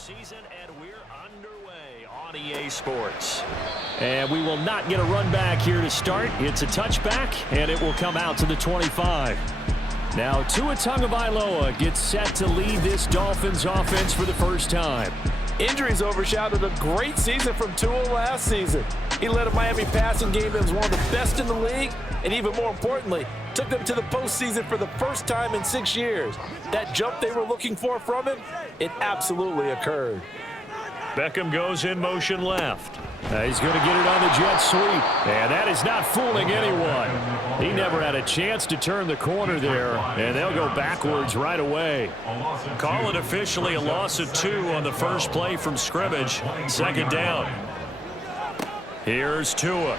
season, and we're underway on EA Sports. And we will not get a run back here to start. It's a touchback, and it will come out to the 25. Now, Tua Tagovailoa gets set to lead this Dolphins offense for the first time. Injuries overshadowed a great season from Tua last season. He led a Miami passing game that was one of the best in the league, and even more importantly, took them to the postseason for the first time in 6 years. That jump they were looking for from him, it absolutely occurred. Beckham goes in motion left. He's going to get it on the jet sweep, and that is not fooling anyone. He never had a chance to turn the corner there, and they'll go backwards right away. Call it officially a loss of 2 on the first play from scrimmage. Second down. Here's Tua.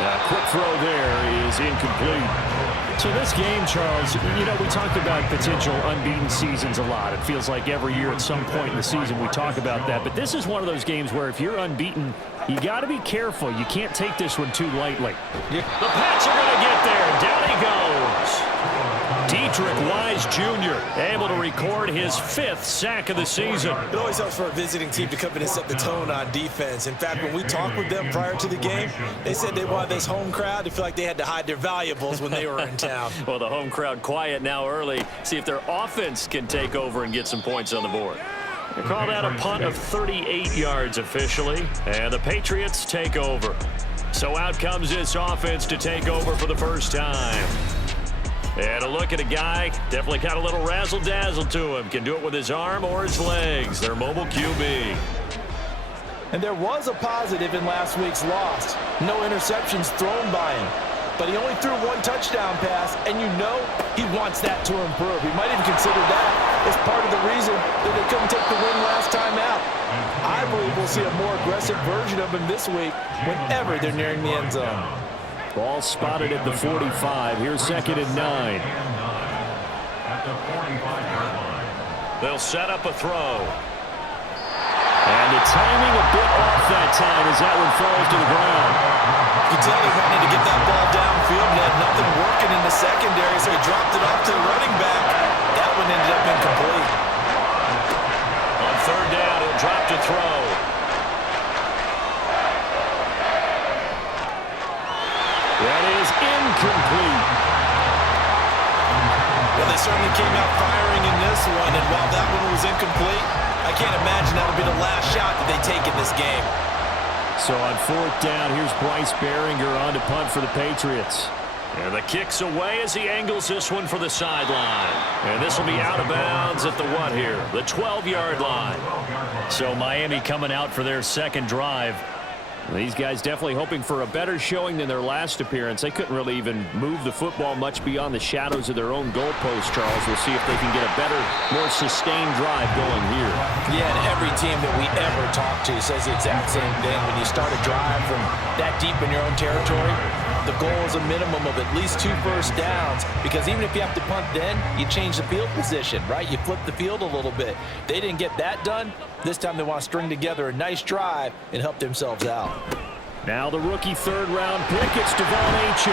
A quick throw there is incomplete. So this game, Charles, you know, we talked about potential unbeaten seasons a lot. It feels like every year at some point in the season we talk about that. But this is one of those games where if you're unbeaten, you got to be careful. You can't take this one too lightly. The Pats are going to get there. Down he goes. Dietrich Wise Jr. able to record his 5th sack of the season. It always helps for a visiting team to come in and set the tone on defense. In fact, when we talked with them prior to the game, they said they wanted this home crowd to feel like they had to hide their valuables when they were in town. Well, the home crowd quiet now early. See if their offense can take over and get some points on the board. They called out a punt of 38 yards officially, and the Patriots take over. So out comes this offense to take over for the first time. And a look at a guy, definitely got a little razzle-dazzle to him. Can do it with his arm or his legs. Their mobile QB. And there was a positive in last week's loss. No interceptions thrown by him. But he only threw 1 touchdown pass, and you know he wants that to improve. He might even consider that as part of the reason that they couldn't take the win last time out. I believe we'll see a more aggressive version of him this week whenever they're nearing the end zone. Ball spotted at the 45. Here's 2nd and 9. They'll set up a throw. And the timing a bit off that time as that one falls to the ground. You can tell he wanted to get that ball downfield and had nothing working in the secondary, so he dropped it off to the running back. That one ended up incomplete. On 3rd down, he'll drop to throw. That is incomplete. Well, they certainly came out firing in this one, and while that one was incomplete, I can't imagine that'll be the last shot that they take in this game. So on 4th down, here's Bryce Behringer on to punt for the Patriots. And the kick's away as he angles this one for the sideline. And this will be out of bounds at the what here? The 12-yard line. So Miami coming out for their second drive. These guys definitely hoping for a better showing than their last appearance. They couldn't really even move the football much beyond the shadows of their own goalpost, Charles. We'll see if they can get a better, more sustained drive going here. Yeah, and every team that we ever talk to says the exact same thing. When you start a drive from that deep in your own territory, the goal is a minimum of at least 2 first downs, because even if you have to punt then, you change the field position, right? You flip the field a little bit. They didn't get that done. This time they want to string together a nice drive and help themselves out. Now the rookie 3rd-round pick, it's Devon Achane.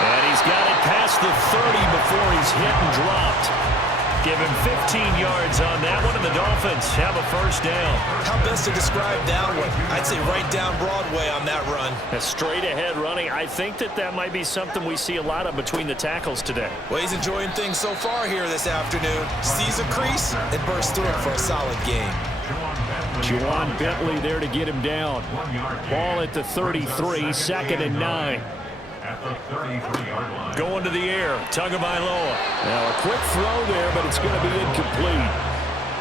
And he's got it past the 30 before he's hit and dropped. Give him 15 yards on that one, and the Dolphins have a first down. How best to describe that one? I'd say right down Broadway on that run. A straight-ahead running. I think that might be something we see a lot of between the tackles today. Well, he's enjoying things so far here this afternoon. Sees a crease and bursts through it for a solid game. Juwan Bentley there to get him down. Ball at the 33, 2nd and 9. Going to the air, Tagovailoa. Now a quick throw there, but it's going to be incomplete.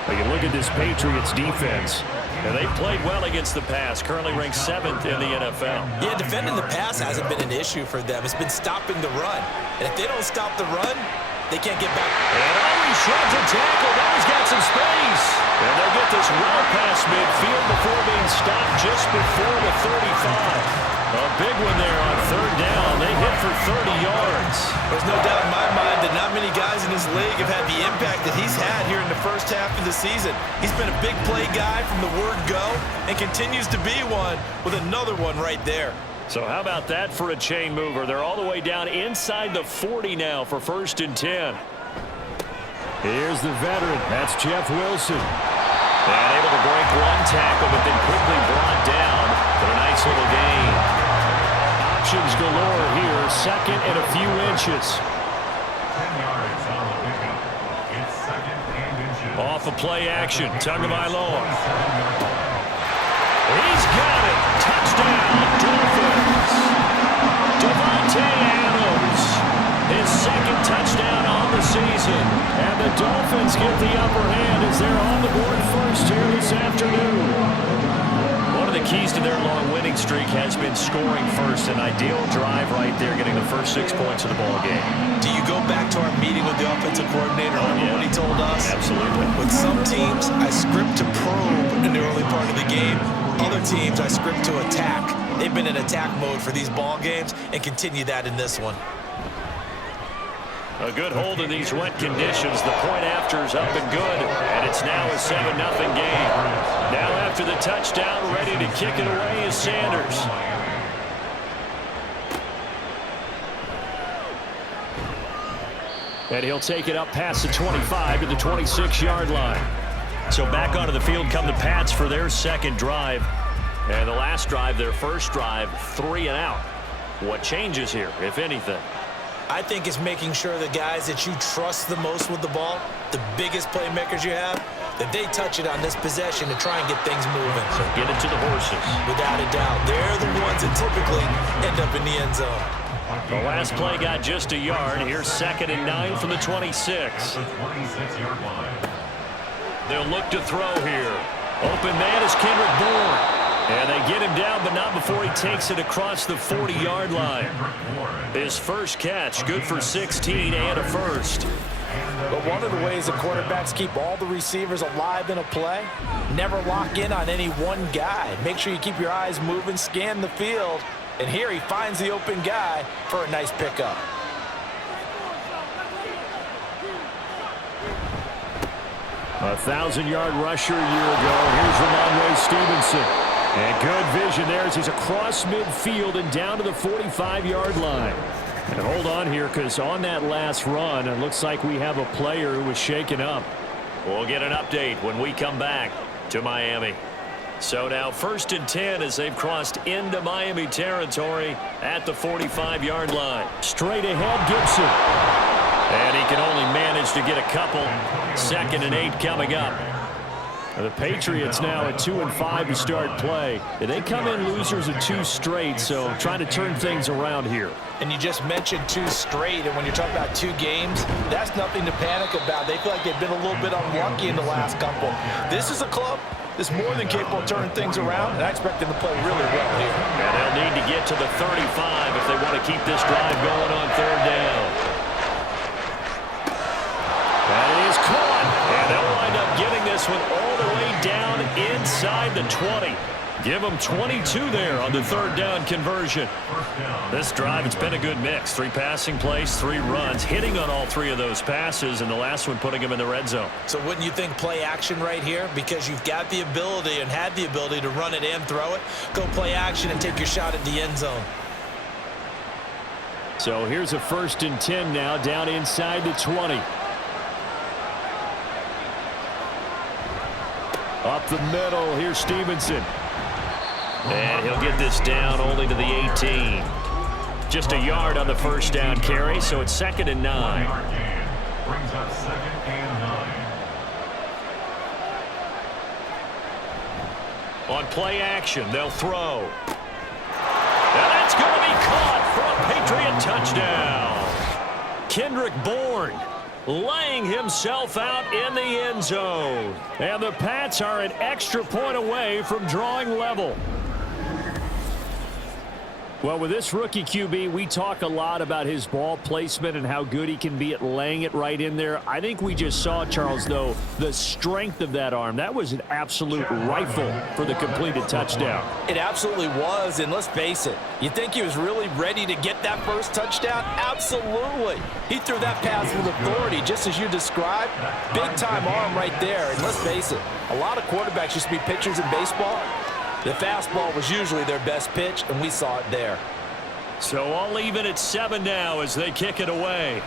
You can look at this Patriots defense. And they've played well against the pass, currently ranked 7th in the NFL. Yeah, defending the pass hasn't been an issue for them. It's been stopping the run. And if they don't stop the run, they can't get back. And always shoved a tackle. Now he's got some space. And they'll get this route past midfield before being stopped just before the 35. A big one there on 3rd down. They hit for 30 yards. There's no doubt in my mind that not many guys in this league have had the impact that he's had here in the first half of the season. He's been a big play guy from the word go and continues to be one with another one right there. So how about that for a chain mover? They're all the way down inside the 40 now for 1st and 10. Here's the veteran. That's Jeff Wilson. And able to break one tackle, but then quickly brought down. But a nice little gain. Options galore here. Second and a few inches. 10 yards on the pickup. It's second and inches. Off a play action. Tagovailoa. He's got it. Touchdown, Dolphins. Devontae Adams. His second touchdown on the season. And the Dolphins get the upper hand as they're on the board first here this afternoon. One of the keys to their long winning streak has been scoring first. An ideal drive right there, getting the first 6 points of the ball game. Do you go back to our meeting with the offensive coordinator? Remember what he told us? Absolutely. With some teams, I script to probe in the early part of the game. Other teams, I script to attack. They've been in attack mode for these ball games and continue that in this one. A good hold in these wet conditions. The point after is up and good, and it's now a 7-0 game. Now after the touchdown, ready to kick it away is Sanders. And he'll take it up past the 25 to the 26-yard line. So back onto the field come the Pats for their second drive. And the last drive, their first drive, 3 and out. What changes here, if anything? I think it's making sure the guys that you trust the most with the ball, the biggest playmakers you have, that they touch it on this possession to try and get things moving. So get it to the horses. Without a doubt. They're the ones that typically end up in the end zone. The last play got just a yard. Here's 2nd and 9 from the 26. The 26-yard line. They'll look to throw here. Open man is Kendrick Bourne. And they get him down, but not before he takes it across the 40-yard line. His first catch, good for 16 and a first. But one of the ways the quarterbacks keep all the receivers alive in a play, never lock in on any one guy. Make sure you keep your eyes moving, scan the field. And here he finds the open guy for a nice pickup. A 1,000-yard rusher a year ago. Here's Ramondre Stevenson. And good vision there as he's across midfield and down to the 45-yard line. And hold on here, because on that last run, it looks like we have a player who was shaken up. We'll get an update when we come back to Miami. So now 1st and 10 as they've crossed into Miami territory at the 45-yard line. Straight ahead, Gibson. And he can only manage to get a couple. 2nd and 8 coming up. The Patriots now at 2-5 to start play. They come in losers of 2 straight, so trying to turn things around here. And you just mentioned 2 straight, and when you're talking about 2 games, that's nothing to panic about. They feel like they've been a little bit unlucky in the last couple. This is a club that's more than capable of turning things around, and I expect them to play really well here. And they'll need to get to the 35 if they want to keep this drive going on 3rd down. That is caught, and they'll wind up getting this one all the way down inside the 20. Give them 22 there on the 3rd down conversion. This drive, it's been a good mix. 3 passing plays, 3 runs, hitting on all 3 of those passes, and the last one putting them in the red zone. So wouldn't you think play action right here? Because you've got the ability and had the ability to run it and throw it. Go play action and take your shot at the end zone. So here's a 1st and 10 now down inside the 20. Up the middle, here's Stevenson. And he'll get this down only to the 18. Just a yard on the 1st down carry, so it's 2nd and 9. Brings up 2nd and 9. On play action, they'll throw. And that's going to be caught for a Patriot touchdown. Kendrick Bourne laying himself out in the end zone. And the Pats are an extra point away from drawing level. Well, with this rookie QB, we talk a lot about his ball placement and how good he can be at laying it right in there. I think we just saw, Charles, though, the strength of that arm. That was an absolute rifle for the completed touchdown. It absolutely was, and let's face it, you think he was really ready to get that first touchdown? Absolutely. He threw that pass with authority, just as you described. Big-time arm right there, and let's face it, a lot of quarterbacks used to be pitchers in baseball. The fastball was usually their best pitch, and we saw it there. So I'll leave it at 7 now as they kick it away.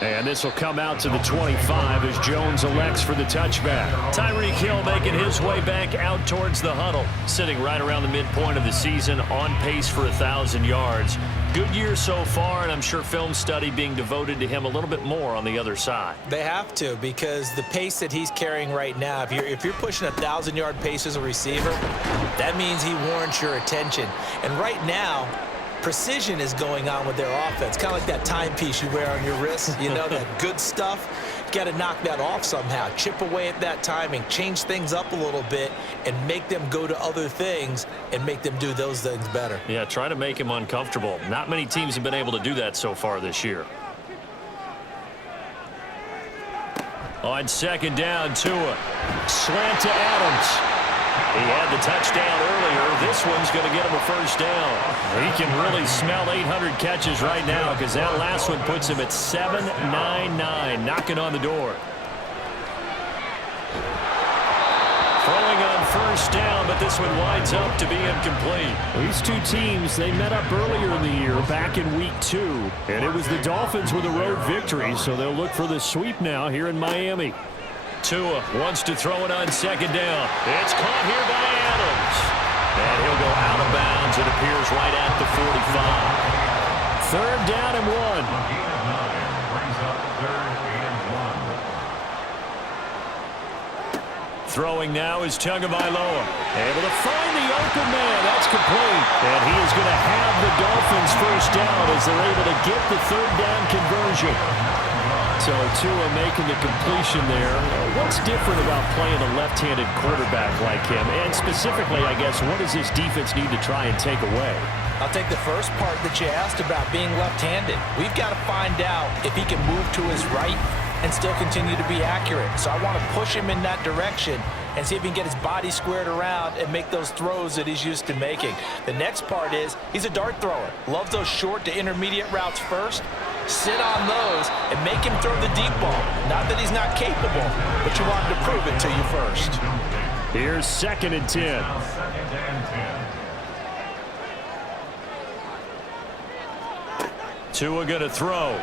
And this will come out to the 25 as Jones elects for the touchback. Tyreek Hill making his way back out towards the huddle, sitting right around the midpoint of the season, on pace for 1,000 yards. Good year so far, and I'm sure film study being devoted to him a little bit more on the other side. They have to, because the pace that he's carrying right now, if you're pushing 1,000-yard pace as a receiver, that means he warrants your attention. And right now, precision is going on with their offense. Kind of like that timepiece you wear on your wrist. You know, that good stuff. You got to knock that off somehow. Chip away at that timing. Change things up a little bit and make them go to other things and make them do those things better. Yeah, try to make him uncomfortable. Not many teams have been able to do that so far this year. On second down, Tua. Slant to Adams. He had the touchdown earlier. This one's going to get him a first down. He can really smell 800 catches right now, because that last one puts him at 799, knocking on the door. Throwing on first down, but this one winds up to be incomplete. These two teams, they met up earlier in the year, back in week 2, and it was the Dolphins with a road victory, so they'll look for the sweep now here in Miami. Tua wants to throw it on second down. It's caught here by Adams. And he'll go out of bounds. It appears right at the 45. Third down and 1. Gain of 9 brings up 3rd and 1. Throwing now is Tagovailoa. Able to find the open man. That's complete. And he is going to have the Dolphins first down as they're able to get the third down conversion. So Tua making the completion there. What's different about playing a left-handed quarterback like him? And specifically, I guess, what does this defense need to try and take away? I'll take the first part that you asked about being left-handed. We've got to find out if he can move to his right and still continue to be accurate. So I want to push him in that direction and see if he can get his body squared around and make those throws that he's used to making. The next part is he's a dart thrower. Loves those short to intermediate routes first. Sit on those and make him throw the deep ball. Not that he's not capable, but you want him to prove it to you first. Here's 2nd and 10. Now 2nd and 10. Tua going to throw.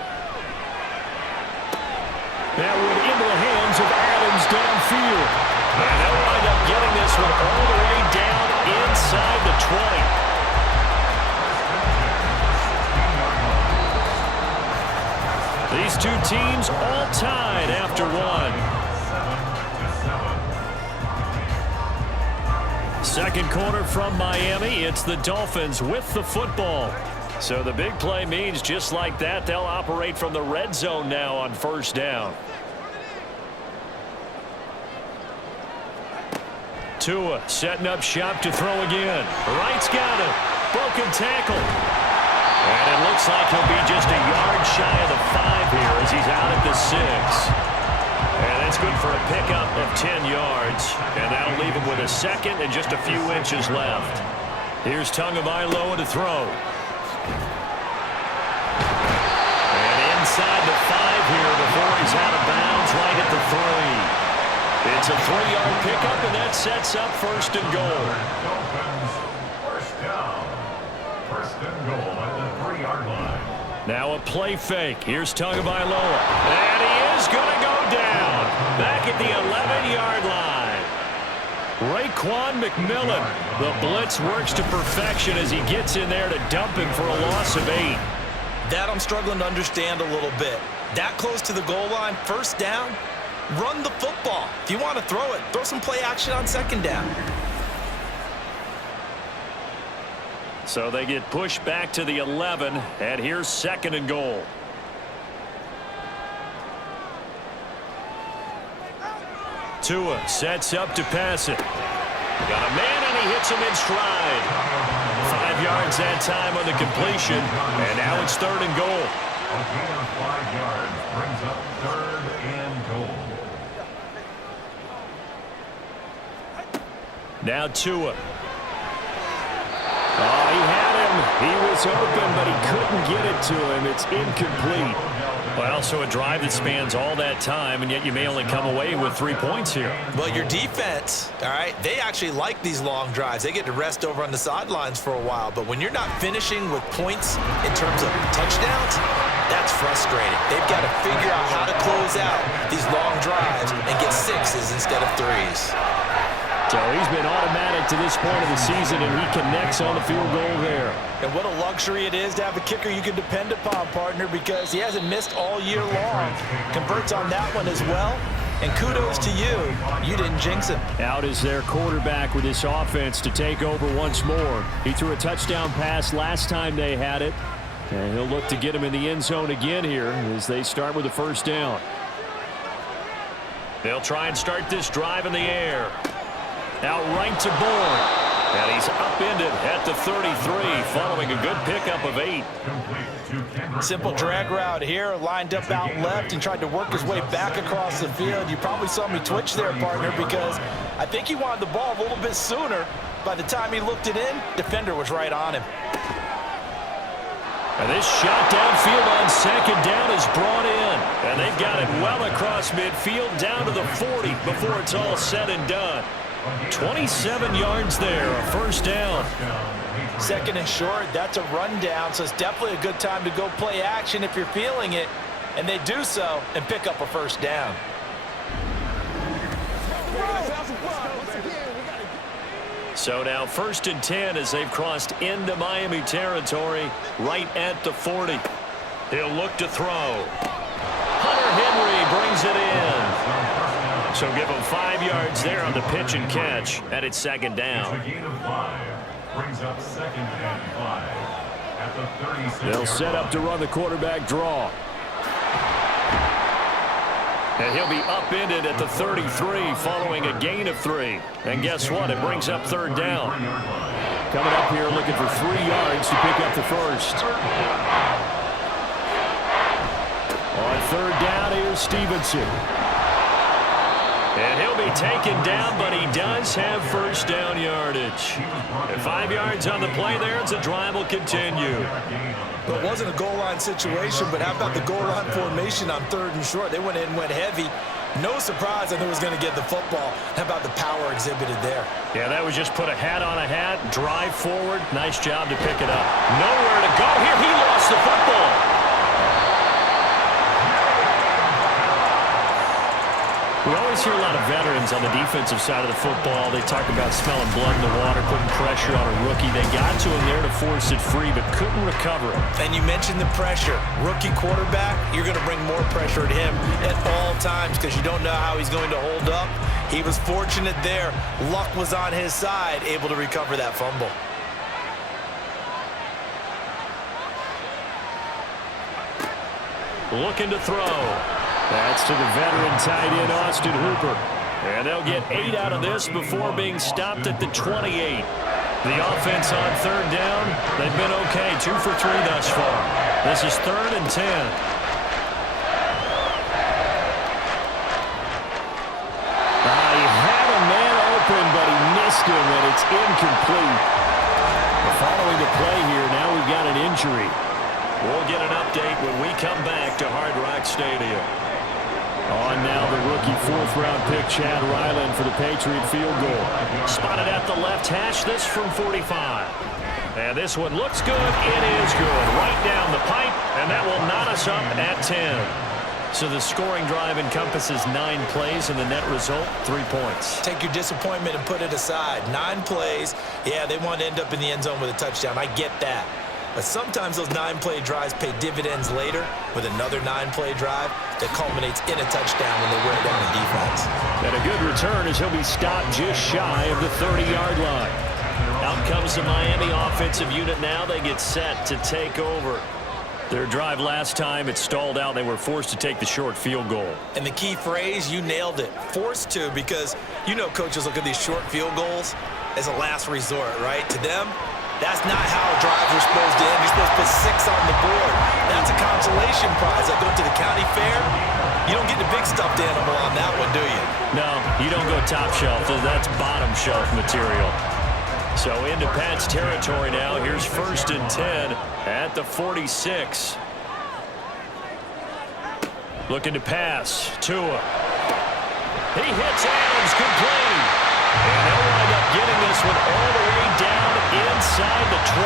That one into the hands of Adams downfield. And they'll wind up getting this one all the way down inside the 20. These two teams all tied after 1. 7-7. Second quarter from Miami. It's the Dolphins with the football. So the big play means just like that, they'll operate from the red zone now on first down. Tua setting up shop to throw again. Wright's got it. Broken tackle. And it looks like he'll be just a yard shy of the 5 here as he's out at the 6. And that's good for a pickup of 10 yards. And that'll leave him with a second and just a few inches left. Here's Tagovailoa to throw. And inside the 5 here before he's out of bounds right at the 3. It's a 3-yard pickup, and that sets up 1st and goal. Dolphins, first down. 1st and goal at the 3-yard line. Now a play fake. Here's Tagovailoa. And he is going to go down. Back at the 11-yard line. Raekwon McMillan. The blitz works to perfection as he gets in there to dump him for a loss of 8. That I'm struggling to understand a little bit. That close to the goal line, first down, run the football. If you want to throw it, throw some play action on second down. So they get pushed back to the 11, and here's 2nd and goal. Tua sets up to pass it. Got a man, and he hits him in stride. 5 yards that time on the completion, and now it's 3rd and goal. A gain of 5 yards brings up 3rd and goal. Now Tua. Oh, he had him. He was open, but he couldn't get it to him. It's incomplete. Well, so a drive that spans all that time, and yet you may only come away with 3 points here. Well, your defense, all right, they actually like these long drives. They get to rest over on the sidelines for a while. But when you're not finishing with points in terms of touchdowns, that's frustrating. They've got to figure out how to close out these long drives and get 6s instead of 3s. So he's been automatic to this point of the season, and he connects on the field goal there. And what a luxury it is to have a kicker you can depend upon, partner, because he hasn't missed all year long. Converts on that one as well. And kudos to you. You didn't jinx him. Out is their quarterback with this offense to take over once more. He threw a touchdown pass last time they had it. And he'll look to get him in the end zone again here as they start with a first down. They'll try and start this drive in the air. Out right to Bourne. And he's upended at the 33, following a good pickup of 8. Simple drag route here, lined up out left and tried to work his way back across the field. You probably saw me twitch there, partner, because I think he wanted the ball a little bit sooner. By the time he looked it in, defender was right on him. And this shot downfield on second down is brought in. And they've got it well across midfield down to the 40 before it's all said and done. 27 yards there, a first down. Second and short, that's a rundown, so it's definitely a good time to go play action if you're feeling it. And they do so and pick up a first down. So now first and 10 as they've crossed into Miami territory right at the 40. He'll look to throw. Hunter Henry brings it in. So give him 5 yards there on the pitch and catch, and it's second down. Brings up second and 5 at the 36. They'll set up to run the quarterback draw. And he'll be upended at the 33 following a gain of 3. And guess what? It brings up third down. Coming up here looking for 3 yards to pick up the first. On third down, here's Stevenson. And he'll be taken down, but he does have first down yardage. And 5 yards on the play there, and the drive will continue. Well, it wasn't a goal line situation, but how about the goal line formation on third and short? They went in, went heavy. No surprise that they was going to get the football. How about the power exhibited there? Yeah, that was just put a hat on a hat, drive forward. Nice job to pick it up. Nowhere to go here. He lost the football. We always hear a lot of veterans on the defensive side of the football. They talk about smelling blood in the water, putting pressure on a rookie. They got to him there to force it free, but couldn't recover it. And you mentioned the pressure. Rookie quarterback, you're going to bring more pressure at him at all times because you don't know how he's going to hold up. He was fortunate there. Luck was on his side, able to recover that fumble. Looking to throw. That's to the veteran tight end, Austin Hooper. And they'll get 8 out of this before being stopped at the 28. The offense on third down, they've been okay. 2 for 3 thus far. This is third and 10. He had a man open, but he missed him, and it's incomplete. Following the play here, now we've got an injury. We'll get an update when we come back to Hard Rock Stadium. On now the rookie fourth-round pick, Chad Ryland, for the Patriot field goal. Spotted at the left hash, this from 45. And this one looks good. It is good. Right down the pipe, and that will knot us up at 10. So the scoring drive encompasses 9 plays, and the net result, 3 points. Take your disappointment and put it aside. 9 plays. Yeah, they want to end up in the end zone with a touchdown. I get that. But sometimes those 9-play drives pay dividends later with another 9-play drive that culminates in a touchdown when they wear down the defense. And a good return as he'll be stopped just shy of the 30-yard line. Out comes the Miami offensive unit now. They get set to take over. Their drive last time, it stalled out. They were forced to take the short field goal. And the key phrase, you nailed it. Forced to, because you know coaches look at these short field goals as a last resort, right? To them, that's not how drives are supposed to end. You're supposed to put 6 on the board. That's a consolation prize. Like going to the county fair, you don't get the big stuffed animal on that one, do you? No, you don't go top shelf. That's bottom shelf material. So into Pat's territory now. Here's first and 10 at the 46. Looking to pass. Tua. He hits Adams complete. And they'll wind up getting this one all the way down inside the 20.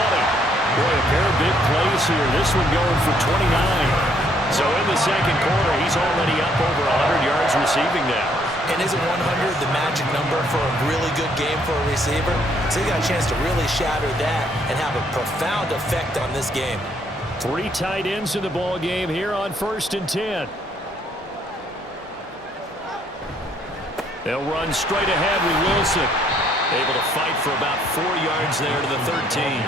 Boy, a pair of big plays here. This one going for 29. So in the second quarter, he's already up over 100 yards receiving now. And isn't 100 the magic number for a really good game for a receiver? So he got a chance to really shatter that and have a profound effect on this game. 3 tight ends in the ball game here on 1st and 10. They'll run straight ahead with Wilson. Able to fight for about 4 yards there to the 13.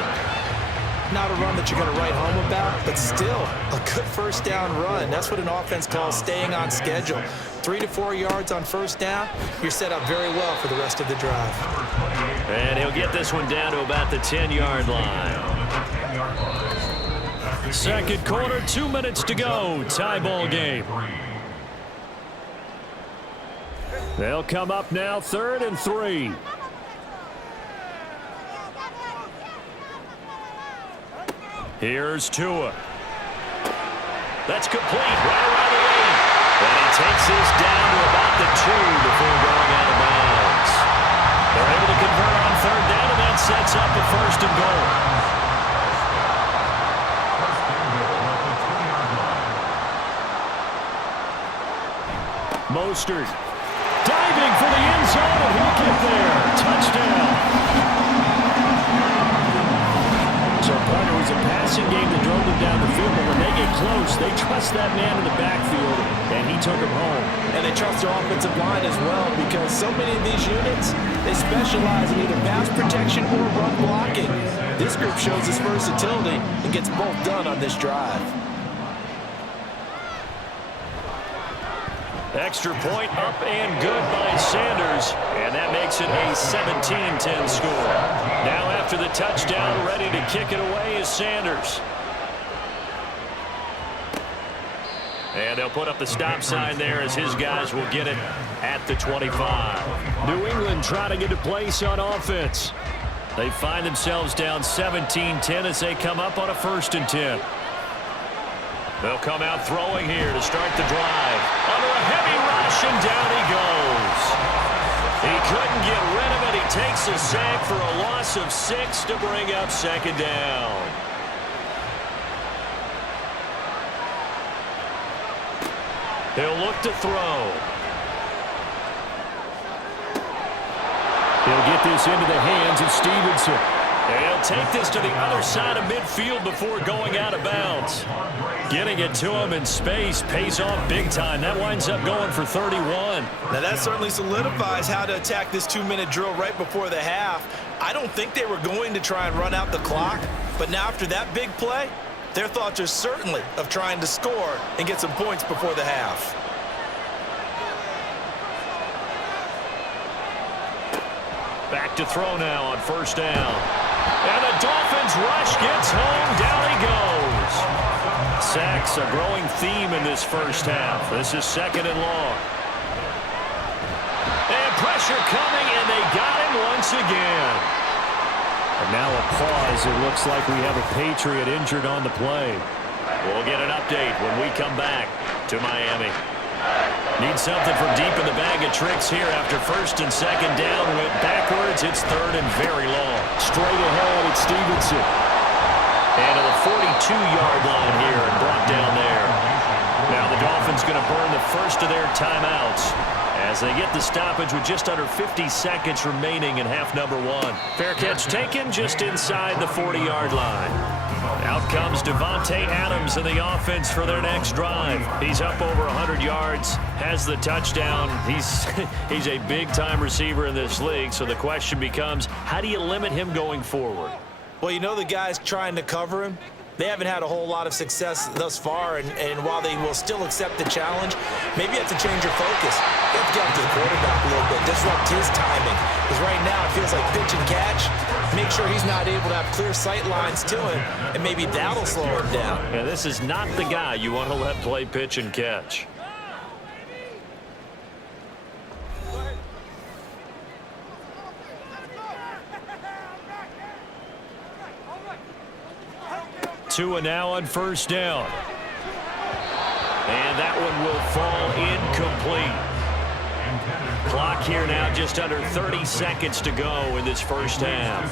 Not a run that you're going to write home about, but still a good first down run. That's what an offense calls staying on schedule. 3 to 4 yards on first down, you're set up very well for the rest of the drive. And he'll get this one down to about the 10-yard line. Second quarter, 2 minutes to go. Tie ball game. They'll come up now, 3rd and 3. Here's Tua. That's complete right around the 8. And he takes this down to about the 2 before going out of bounds. They're able to convert on 3rd down, and that sets up a 1st and goal. Mostert diving for the end zone, and he'll get there. Touchdown. So, partner, it was a passing game that drove them down the field, but when they get close, they trust that man in the backfield, and he took him home. And they trust their offensive line as well, because so many of these units, they specialize in either pass protection or run blocking. This group shows its versatility and gets both done on this drive. Extra point up and good by Sanders, and that makes it a 17-10 score. Now after the touchdown, ready to kick it away is Sanders. And they'll put up the stop sign there as his guys will get it at the 25. New England trying to get a place on offense. They find themselves down 17-10 as they come up on a 1st and 10. They'll come out throwing here to start the drive. Under a heavy rush, and down he goes. He couldn't get rid of it. He takes a sack for a loss of 6 to bring up 2nd down. He'll look to throw. He'll get this into the hands of Stevenson. He'll take this to the other side of midfield before going out of bounds. Getting it to him in space pays off big time. That winds up going for 31. Now that certainly solidifies how to attack this 2-minute drill right before the half. I don't think they were going to try and run out the clock, but now after that big play, their thoughts are certainly of trying to score and get some points before the half. Back to throw now on 1st down. And the Dolphins rush gets home. Down he goes. Sacks a growing theme in this first half. This is 2nd and long. And pressure coming, and they got him once again. And now a pause. It looks like we have a Patriot injured on the play. We'll get an update when we come back to Miami. Need something from deep in the bag of tricks here after 1st and 2nd down. Went backwards. It's 3rd and very long. Straight ahead, it's Stevenson. And to the 42-yard line here and brought down there. Now the Dolphins going to burn the first of their timeouts as they get the stoppage with just under 50 seconds remaining in half number 1. Fair catch taken just inside the 40-yard line. Out comes Devontae Adams in the offense for their next drive. He's up over 100 yards, has the touchdown. He's a big-time receiver in this league, so the question becomes, how do you limit him going forward? Well, you know the guys trying to cover him, they haven't had a whole lot of success thus far, and while they will still accept the challenge, maybe you have to change your focus. You have to get up to the quarterback a little bit, disrupt his timing. Because right now it feels like pitch and catch. Make sure he's not able to have clear sight lines to him, and maybe that'll slow him down. Yeah, this is not the guy you want to let play pitch and catch. Tua now on 1st down. And And that one will fall incomplete. Clock here now just under 30 seconds to go in this first half.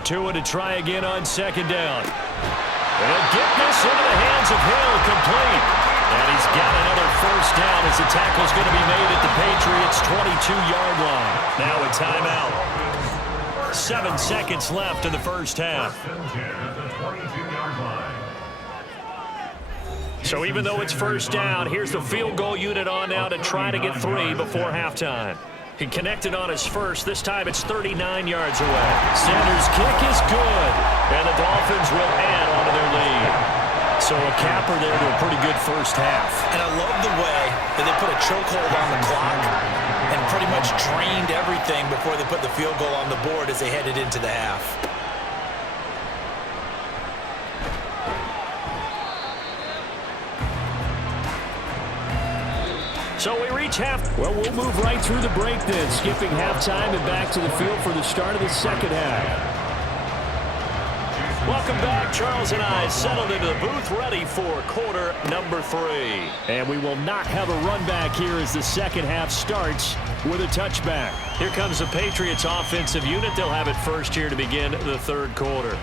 Tua to try again on second down. And he'll get this into the hands of Hill, complete. And he's got another first down as the tackle's going to be made at the Patriots' 22-yard line. Now a timeout. 7 seconds left in the first half. So even though it's first down, here's the field goal unit on now to try to get 3 before halftime. He connected on his first. This time it's 39 yards away. Sanders' kick is good, and the Dolphins will add on to their lead. So a capper there to a pretty good first half. And I love the way that they put a chokehold on the clock and pretty much drained everything before they put the field goal on the board as they headed into the half. So we reach half. Well, we'll move right through the break then, skipping halftime and back to the field for the start of the second half. Welcome back. Charles and I settled into the booth ready for quarter number 3. And we will not have a run back here as the second half starts with a touchback. Here comes the Patriots offensive unit. They'll have it first here to begin the third quarter.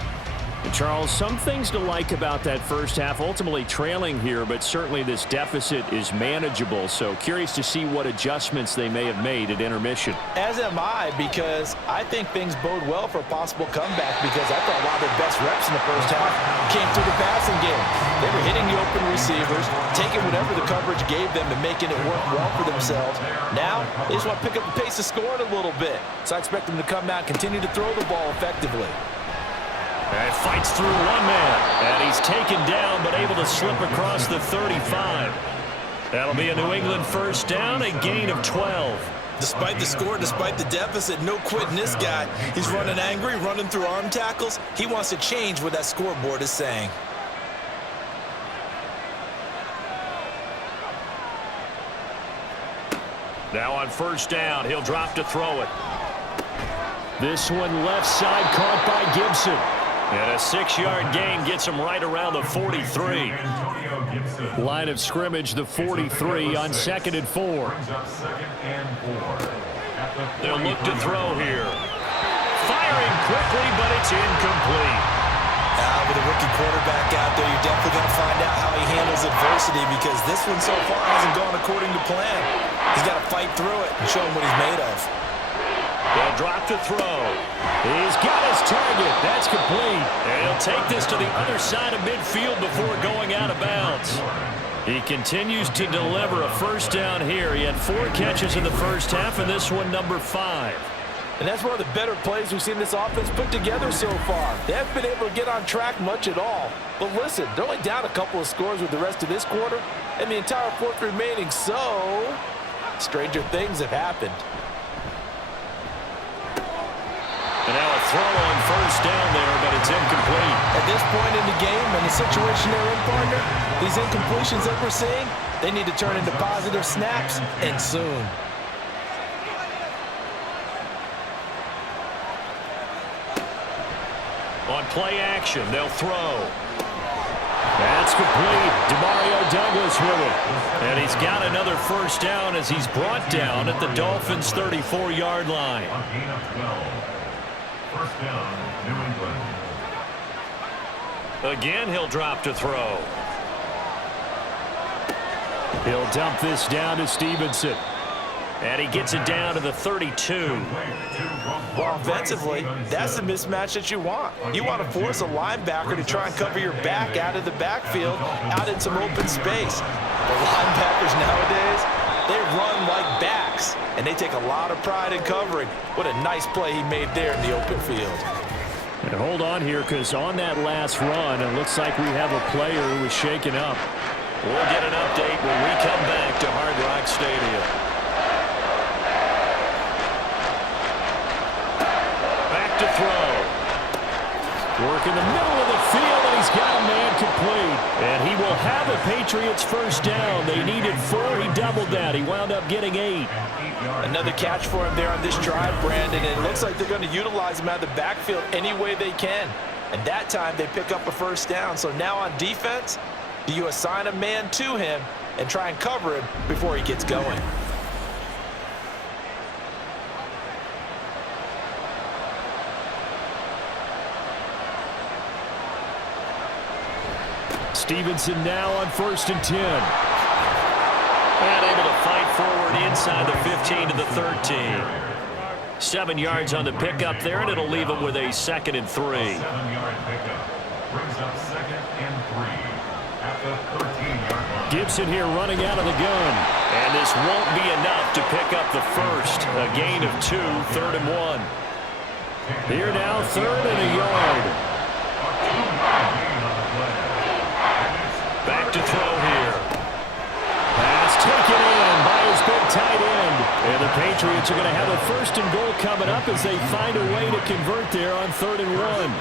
And Charles, some things to like about that first half, ultimately trailing here, but certainly this deficit is manageable. So curious to see what adjustments they may have made at intermission. As am I, because I think things bode well for a possible comeback, because I thought a lot of their best reps in the first half came through the passing game. They were hitting the open receivers, taking whatever the coverage gave them and making it work well for themselves. Now, they just want to pick up the pace of scoring a little bit. So I expect them to come out and continue to throw the ball effectively. And fights through one man, and he's taken down but able to slip across the 35. That'll be a New England first down, a gain of 12. Despite the score, despite the deficit, no quitting this guy. He's running angry, running through arm tackles. He wants to change what that scoreboard is saying. Now on first down, he'll drop to throw it. This one left side caught by Gibson. And a 6-yard gain gets him right around the 43. Line of scrimmage, the 43 on 2nd and 4. They'll look to throw here. Firing quickly, but it's incomplete. With a rookie quarterback out there, you're definitely going to find out how he handles adversity, because this one so far hasn't gone according to plan. He's got to fight through it and show him what he's made of. They'll drop to throw. He's got his target. That's complete. And he'll take this to the other side of midfield before going out of bounds. He continues to deliver a first down here. He had 4 catches in the first half, and this one number 5. And that's one of the better plays we've seen this offense put together so far. They haven't been able to get on track much at all. But listen, they're only down a couple of scores with the rest of this quarter and the entire fourth remaining, so stranger things have happened. And now a throw on first down there, but it's incomplete. At this point in the game and the situation they're in, partner, these incompletions that we're seeing, they need to turn into positive snaps, and soon. On play action, they'll throw. That's complete. Demario Douglas with it. And he's got another first down as he's brought down at the Dolphins' 34-yard line. First down, New England. Again, he'll drop to throw. He'll dump this down to Stevenson. And he gets it down to the 32. Well, offensively, that's the mismatch that you want. You want to force a linebacker to try and cover your back out of the backfield, out in some open space. The linebackers nowadays, they run like backs, and they take a lot of pride in covering. What a nice play he made there in the open field. And hold on here, because on that last run, it looks like we have a player who was shaken up. We'll get an update when we come back to Hard Rock Stadium. Back to throw. Work in the middle of the field, and he's got a man complete. And he will have a Patriots first down. They needed 4. He doubled that. He wound up getting 8. Another catch for him there on this drive, Brandon, and it looks like they're going to utilize him out of the backfield any way they can. And that time they pick up a first down. So now on defense, do you assign a man to him and try and cover him before he gets going? Stevenson now on 1st and 10. And able to fight forward inside the 15 to the 13. 7 yards on the pickup there, and it'll leave him with a 2nd and 3. 7-yard pickup brings up 2nd and 3 at the 13-yard line. Gibson here running out of the gun. And this won't be enough to pick up the first. A gain of 2, 3rd and 1. Here now, 3rd and a yard. Back to throw here. Pass taken in by his big tight end. And the Patriots are going to have a 1st and goal coming up as they find a way to convert there on 3rd and 1.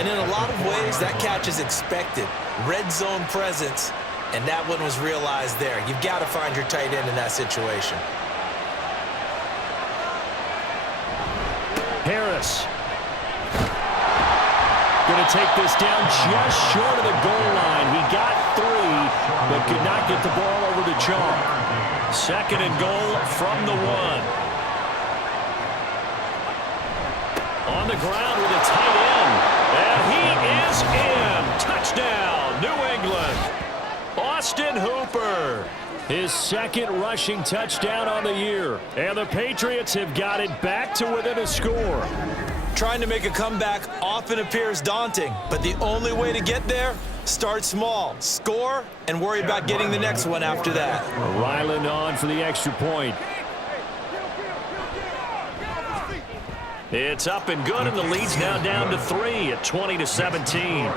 And in a lot of ways, that catch is expected. Red zone presence, and that one was realized there. You've got to find your tight end in that situation. Harris. Going to take this down just short of the goal line. He got 3, but could not get the ball over the chalk. 2nd and goal from the 1. On the ground with a tight end. And he is in. Touchdown, New England. Austin Hooper. His 2nd rushing touchdown on the year. And the Patriots have got it back to within a score. Trying to make a comeback often appears daunting, but the only way to get there, start small, score, and worry about getting the next one after that. Ryland on for the extra point. It's up and good, and the lead's now down to 3 at 20-17.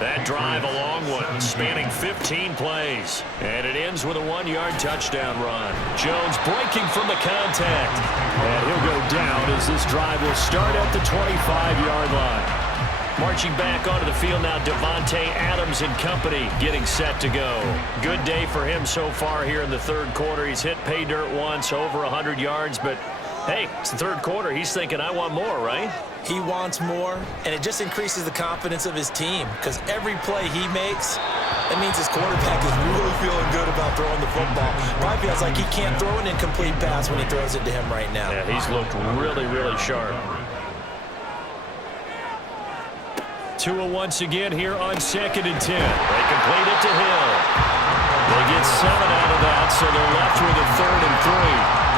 That drive, a long one, spanning 15 plays. And it ends with a 1-yard touchdown run. Jones breaking from the contact. And he'll go down as this drive will start at the 25-yard line. Marching back onto the field now, Devontae Adams and company getting set to go. Good day for him so far here in the 3rd quarter. He's hit pay dirt once, over 100 yards, but hey, it's the 3rd quarter. He's thinking, I want more, right? He wants more, and it just increases the confidence of his team because every play he makes, that means his quarterback is really feeling good about throwing the football. Probably feels like he can't throw an incomplete pass when he throws it to him right now. Yeah, he's looked really, really sharp. Tua once again here on 2nd and 10. They complete it to Hill. They get 7 out of that, so they're left with a 3rd and 3.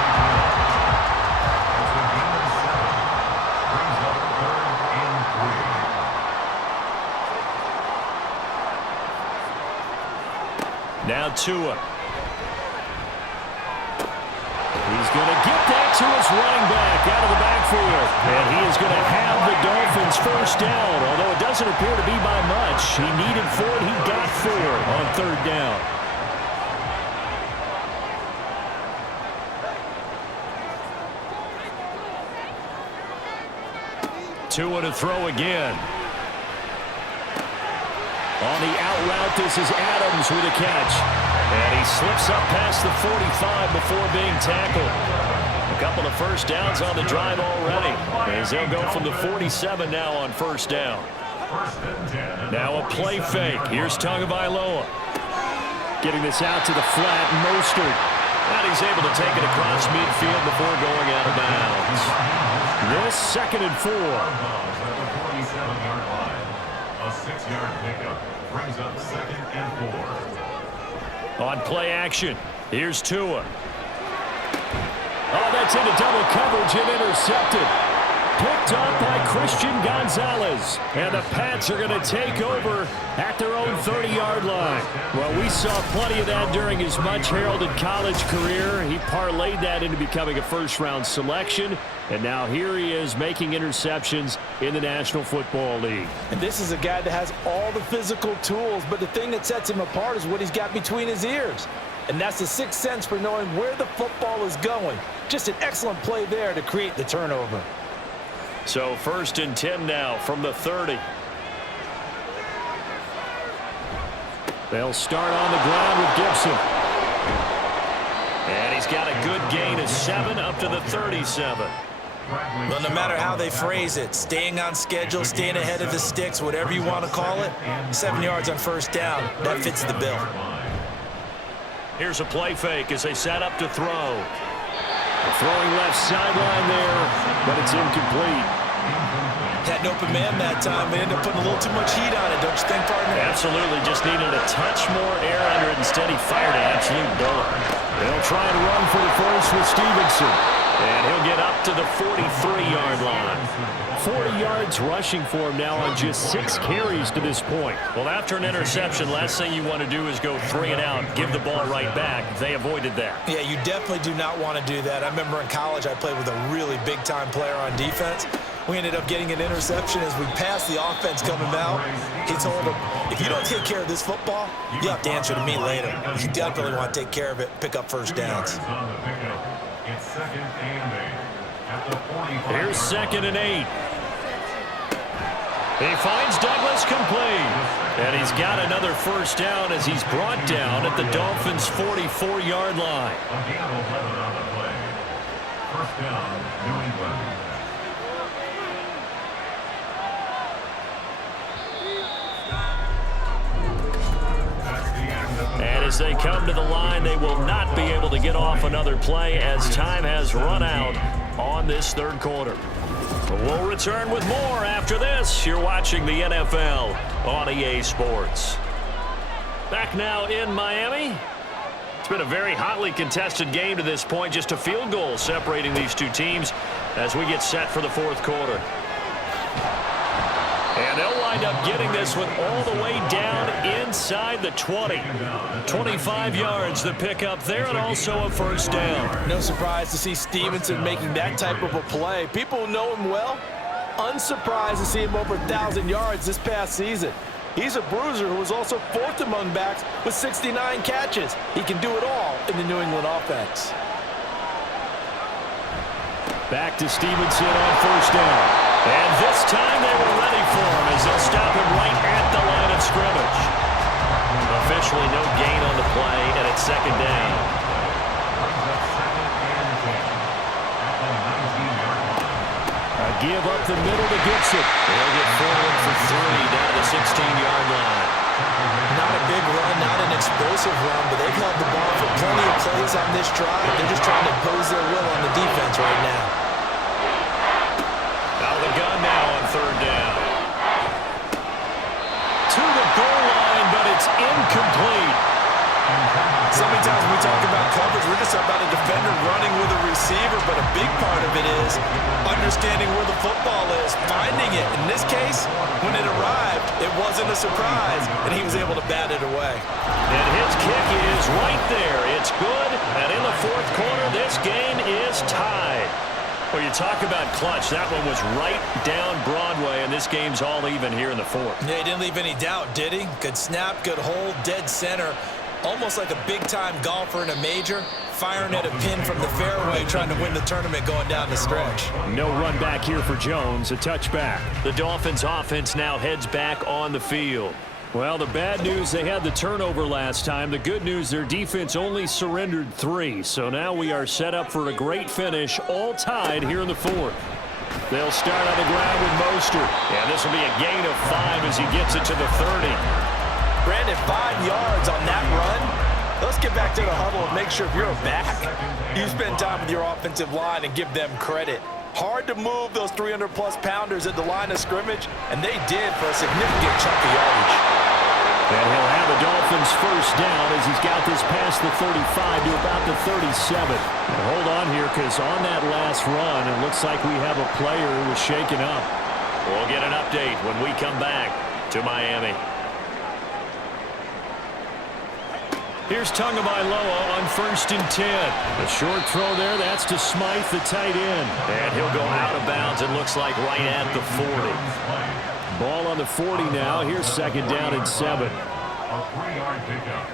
Now Tua. He's going to get that to his running back out of the backfield. And he is going to have the Dolphins 1st down, although it doesn't appear to be by much. He needed 4, he got 4 on 3rd down. Tua to throw again. On the out route, this is Adams with a catch. And he slips up past the 45 before being tackled. A couple of 1st downs on the drive already, as they'll go from the 47 now on 1st down. Now a play fake. Here's Tagovailoa. Getting this out to the flat, Mostert. And he's able to take it across midfield before going out of bounds. This 2nd and 4. A 6-yard pickup brings up 2nd and 4. On play action, here's Tua. Oh, that's into double coverage and intercepted. Picked up by Christian Gonzalez. And the Pats are going to take over at their own 30-yard line. Well, we saw plenty of that during his much-heralded college career. He parlayed that into becoming a 1st-round selection. And now here he is making interceptions in the National Football League. And this is a guy that has all the physical tools, but the thing that sets him apart is what he's got between his ears. And that's the 6th sense for knowing where the football is going. Just an excellent play there to create the turnover. So 1st and 10 now from the 30. They'll start on the ground with Gibson. And he's got a good gain of 7 up to the 37. Well, no matter how they phrase it, staying on schedule, staying ahead of the sticks, whatever you want to call it, 7 yards on first down, that fits the bill. Here's a play fake as they set up to throw. Throwing left sideline there, but it's incomplete. Had an open man that time. They ended up putting a little too much heat on it, don't you think, partner? Absolutely, just needed a touch more air under it. Instead, he fired an absolute bullet. They'll try and run for the first with Stevenson. And he'll get up to the 43-yard line. 40 yards rushing for him now on just 6 carries to this point. Well, after an interception, last thing you want to do is go 3 and out, give the ball right back. They avoided that. Yeah, you definitely do not want to do that. I remember in college I played with a really big-time player on defense. We ended up getting an interception as we passed the offense coming out. He told him, if you don't take care of this football, you have to answer to me later. You definitely want to take care of it, pick up first downs. It's 2nd and 8 at the 45. Here's 2nd and 8. He finds Douglas complete. And he's got another first down as he's brought down at the Dolphins' 44-yard line. Again, 11 on the play. First down, New England. And as they come to the line, they will not be able to get off another play as time has run out on this third quarter. We'll return with more after this. You're watching the NFL on EA Sports. Back now in Miami. It's been a very hotly contested game to this point. Just a field goal separating these two teams as we get set for the fourth quarter. And they'll wind up getting this one all the way down inside the 20. 25 yards the pickup there, and also a first down. No surprise to see Stevenson making that type of a play. People who know him well, unsurprised to see him over 1,000 yards this past season. He's a bruiser who was also 4th among backs with 69 catches. He can do it all in the New England offense. Back to Stevenson on first down. And this time they were ready for him as they'll stop him right at the line of scrimmage. Officially no gain on the play, and it's 2nd down. A give up the middle to Gibson. They'll get forward for 3 down to the 16-yard line. Not a big run, not an explosive run, but they've held the ball for plenty of plays on this drive. They're just trying to impose their will on the defense right now. Out of the gun now on 3rd down. To the goal line, but it's incomplete. So many times when we talk about coverage, we're just about a defender running with a receiver, but a big part of it is understanding where the football is, finding it. In this case, when it arrived, it wasn't a surprise, and he was able to bat it away. And his kick is right there. It's good, and in the fourth quarter, this game is tied. Well, you talk about clutch. That one was right down Broadway, and this game's all even here in the fourth. Yeah, he didn't leave any doubt, did he? Good snap, good hold, dead center. Almost like a big-time golfer in a major, firing at a pin from the fairway, trying to win the tournament going down the stretch. No run back here for Jones, a touchback. The Dolphins' offense now heads back on the field. Well, the bad news, they had the turnover last time. The good news, their defense only surrendered 3. So now we are set up for a great finish, all tied here in the fourth. They'll start on the ground with Mostert. And this will be a gain of 5 as he gets it to the 30. Brandon, 5 yards on that run. Let's get back to the huddle and make sure if you're a back, you spend time with your offensive line and give them credit. Hard to move those 300-plus pounders at the line of scrimmage, and they did for a significant chunk of yardage. And he'll have the Dolphins first down as he's got this past the 35 to about the 37. And hold on here, because on that last run, it looks like we have a player who was shaken up. We'll get an update when we come back to Miami. Here's Tagovailoa on 1st and 10. A short throw there, that's to Smythe, the tight end. And he'll go out of bounds, it looks like, right at the 40. Ball on the 40 now. Here's 2nd down and 7. A 3-yard pickup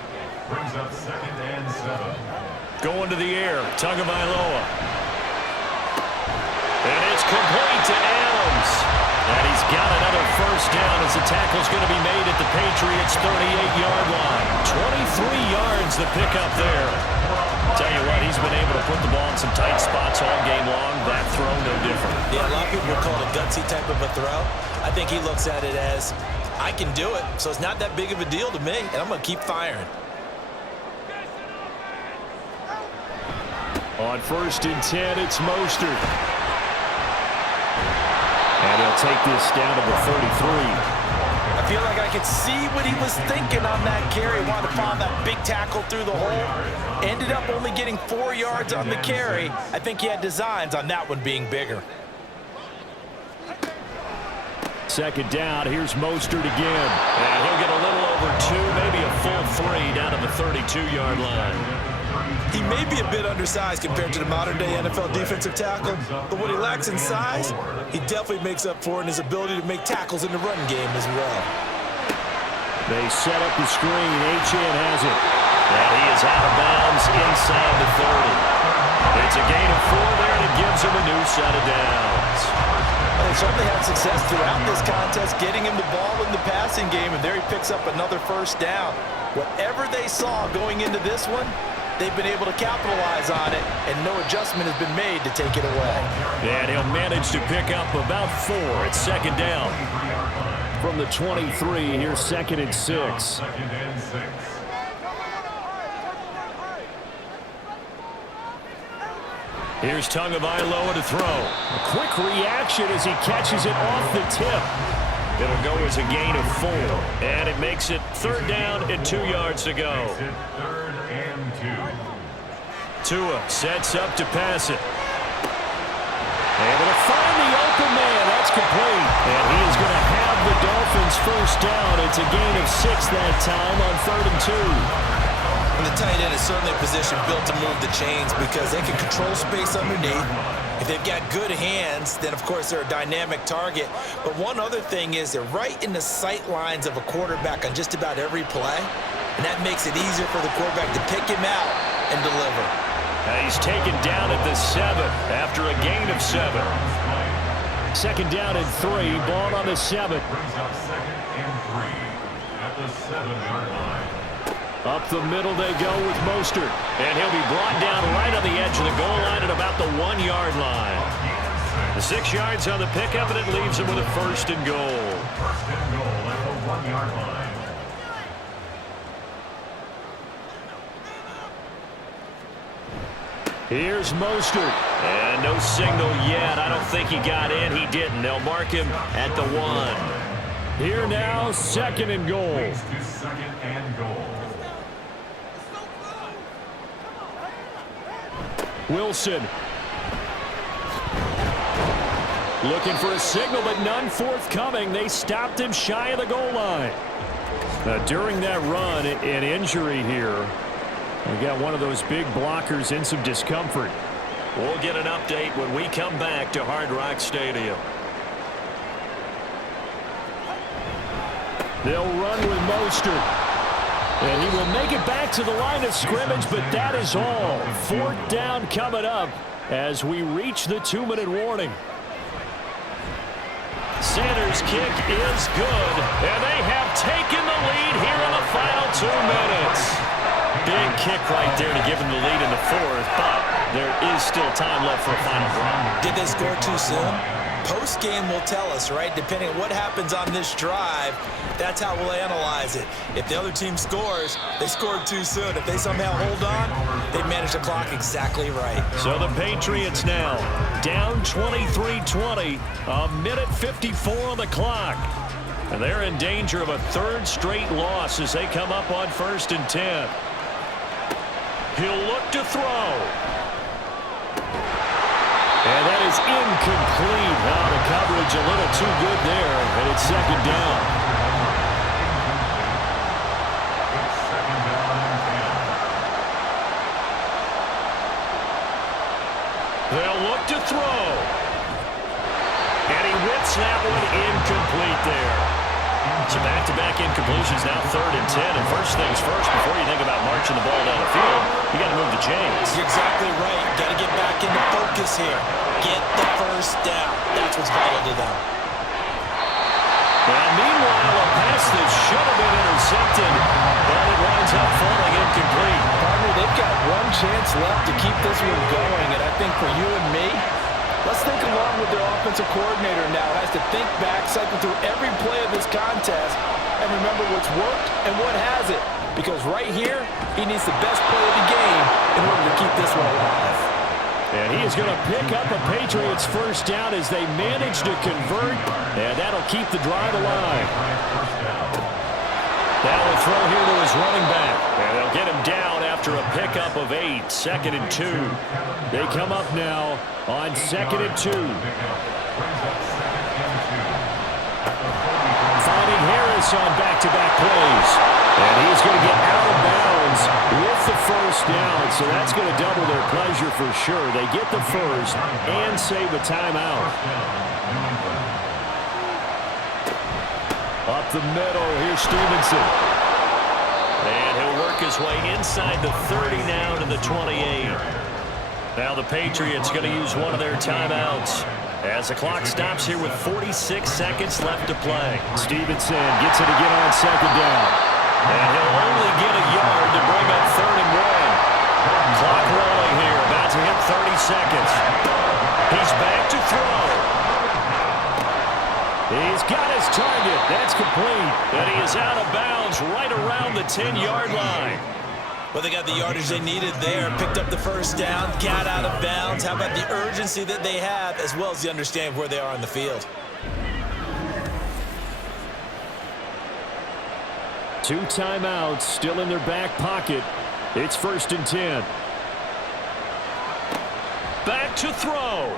brings up 2nd and 7. Going to the air, Tagovailoa. And it's complete to Adams. And he's got another first down as the tackle's going to be made at the Patriots' 38-yard line. 23 yards the pickup there. Tell you what, he's he's been able to put the ball in some tight spots all game long. That throw, no different. Yeah, a lot of people would call it a gutsy type of a throw. I think he looks at it as, I can do it, so it's not that big of a deal to me, and I'm going to keep firing. On 1st and 10, it's Mostert. And he'll take this down to the 33. I feel like I could see what he was thinking on that carry. Wanted to find that big tackle through the hole. Ended up only getting 4 yards on the carry. I think he had designs on that one being bigger. 2nd down, here's Mostert again. And he'll get a little over 2, maybe a full 3 down to the 32-yard line. He may be a bit undersized compared to the modern-day NFL defensive tackle, but what he lacks in size, he definitely makes up for in his ability to make tackles in the run game as well. They set up the screen. Achane has it. And he is out of bounds inside the 30. It's a gain of 4 there, and it gives him a new set of downs. Well, they certainly had success throughout this contest, getting him the ball in the passing game, and there he picks up another 1st down. Whatever they saw going into this one, they've been able to capitalize on it, and no adjustment has been made to take it away. And he'll manage to pick up about 4. It's 2nd down. From the 23, here's 2nd and 6. Here's Tagovailoa to throw. A quick reaction as he catches it off the tip. It'll go as a gain of 4. And it makes it 3rd down and 2 yards to go. Tua sets up to pass it. Able to find the open man. That's complete. And he is going to have the Dolphins 1st down. It's a gain of 6 that time on 3rd and 2. And the tight end is certainly a position built to move the chains because they can control space underneath. If they've got good hands, then of course they're a dynamic target. But one other thing is they're right in the sight lines of a quarterback on just about every play. And that makes it easier for the quarterback to pick him out and deliver. He's taken down at the 7 after a gain of 7. 2nd down and 3. Ball on the 7. Brings up 2nd and 3 at the 7-yard line. Up the middle they go with Mostert. And he'll be brought down right on the edge of the goal line at about the 1-yard line. The 6 yards on the pickup, and it leaves him with a 1st and goal. 1st and goal at the 1-yard line. Here's Mostert. And no signal yet. I don't think he got in. He didn't. They'll mark him at the 1. Here now, 2nd and goal. 2nd and goal. Wilson. Looking for a signal, but none forthcoming. They stopped him shy of the goal line. During that run, an injury here. We got one of those big blockers in some discomfort. We'll get an update when we come back to Hard Rock Stadium. They'll run with Mostert. And he will make it back to the line of scrimmage, but that is all. 4th down coming up as we reach the 2-minute warning. Sanders' kick is good, and they have taken the lead here in the final 2 minutes. Big kick right there to give him the lead in the 4th, but there is still time left for a final drive. Did they score too soon? Post-game will tell us, right? Depending on what happens on this drive, that's how we'll analyze it. If the other team scores, they scored too soon. If they somehow hold on, they manage the clock exactly right. So the Patriots now down 23-20, a minute 54 on the clock. And they're in danger of a 3rd straight loss as they come up on 1st and 10. He'll look to throw. And that is incomplete. Now the coverage a little too good there, and it's 2nd down. They'll look to throw. And he whips that one incomplete there. So back-to-back incompletions now 3rd and 10. And first things first, before you think about marching the ball down the field, you got to move the chains. You're exactly right. Got to get back into focus here. Get the 1st down. That's what's vital to them. And meanwhile, a pass that should have been intercepted, but it winds up falling incomplete. Partner, they've got one chance left to keep keep this one going, and I think for you and me, let's think along with their offensive coordinator now. Has to think back, cycle through every play of this contest, and remember what's worked and what hasn't. Because right here, he needs the best play of the game in order to keep this one alive. And he is going to pick up a Patriots first down as they manage to convert, and that'll keep the drive alive. Now will throw here to his running back. And they'll get him down after a pickup of 8, 2nd and 2. They come up now on 2nd and 2. Finding Harris on back-to-back plays. And he's going to get out of bounds with the first down. So that's going to double their pleasure for sure. They get the first and save a timeout. Up the middle, here's Stevenson. And he'll work his way inside the 30 now to the 28. Now the Patriots going to use one of their timeouts as the clock stops here with 46 seconds left to play. Stevenson gets it again on 2nd down. And he'll only get a yard to bring up 3rd and 1. Clock rolling here, about to hit 30 seconds. He's back to throw. He's got his target. That's complete. And he is out of bounds right around the 10-yard line. Well, they got the yardage they needed there, picked up the first down, got out of bounds. How about the urgency that they have, as well as the understanding of where they are on the field? 2 timeouts still in their back pocket. It's 1st and 10. Back to throw.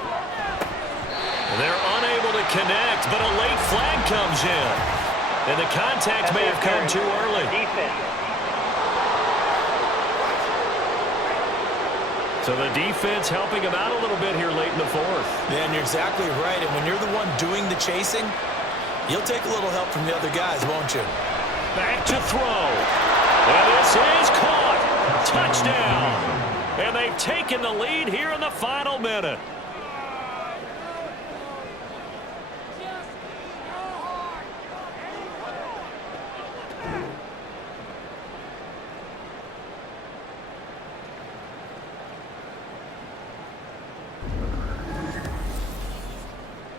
They're unable to connect, but a late flag comes in. And the contact may have come too early. So the defense helping him out a little bit here late in the 4th. Yeah, and you're exactly right. And when you're the one doing the chasing, you'll take a little help from the other guys, won't you? Back to throw. And this is caught. Touchdown. And they've taken the lead here in the final minute.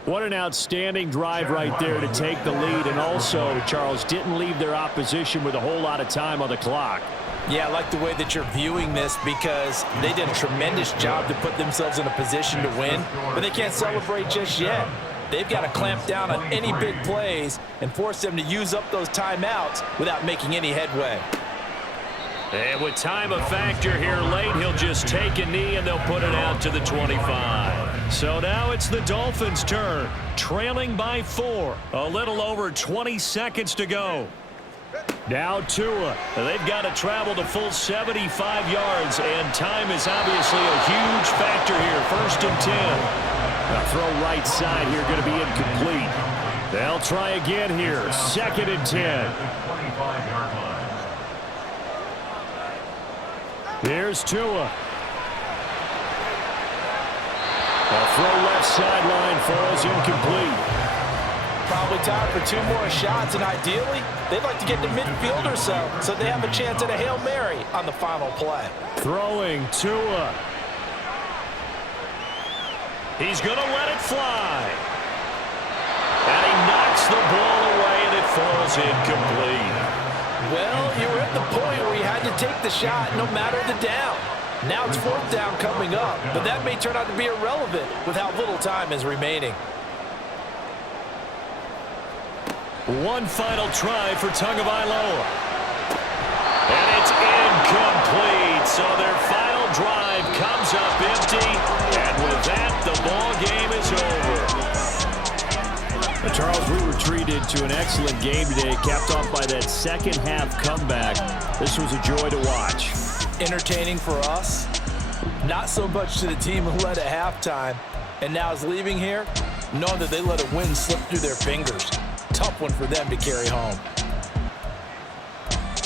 What an outstanding drive right there to take the lead. And also, Charles, didn't leave their opposition with a whole lot of time on the clock. Yeah, I like the way that you're viewing this because they did a tremendous job to put themselves in a position to win, but they can't celebrate just yet. They've got to clamp down on any big plays and force them to use up those timeouts without making any headway. And with time a factor here late, he'll just take a knee and they'll put it out to the 25. So now it's the Dolphins' turn, trailing by 4. A little over 20 seconds to go. Now Tua. They've got to travel the full 75 yards, and time is obviously a huge factor here. 1st and 10. A throw right side here going to be incomplete. They'll try again here. 2nd and 10. Here's Tua. A throw left sideline falls incomplete. Probably time for 2 more shots, and ideally, they'd like to get to midfield or so they have a chance at a Hail Mary on the final play. Throwing Tua. He's going to let it fly. And he knocks the ball away, and it falls incomplete. Well, you were at the point where you had to take the shot no matter the down. Now it's 4th down coming up, but that may turn out to be irrelevant with how little time is remaining. One final try for Tagovailoa. And it's incomplete. So their final drive comes up empty. And with that, the ball game is over. Charles, we were treated to an excellent game today, capped off by that second half comeback. This was a joy to watch. Entertaining for us, not so much to the team who led at halftime and now is leaving here knowing that they let a win slip through their fingers. Tough one for them to carry home.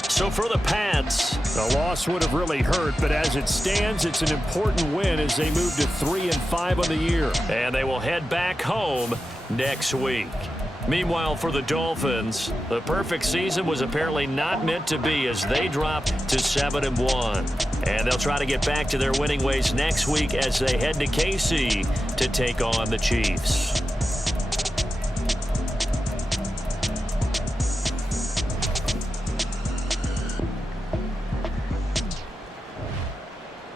So for the Pats, the loss would have really hurt, but as it stands, it's an important win as they move to 3-5 on the year. And they will head back home next week. Meanwhile, for the Dolphins, the perfect season was apparently not meant to be as they dropped to 7-1. And they'll try to get back to their winning ways next week as they head to KC to take on the Chiefs.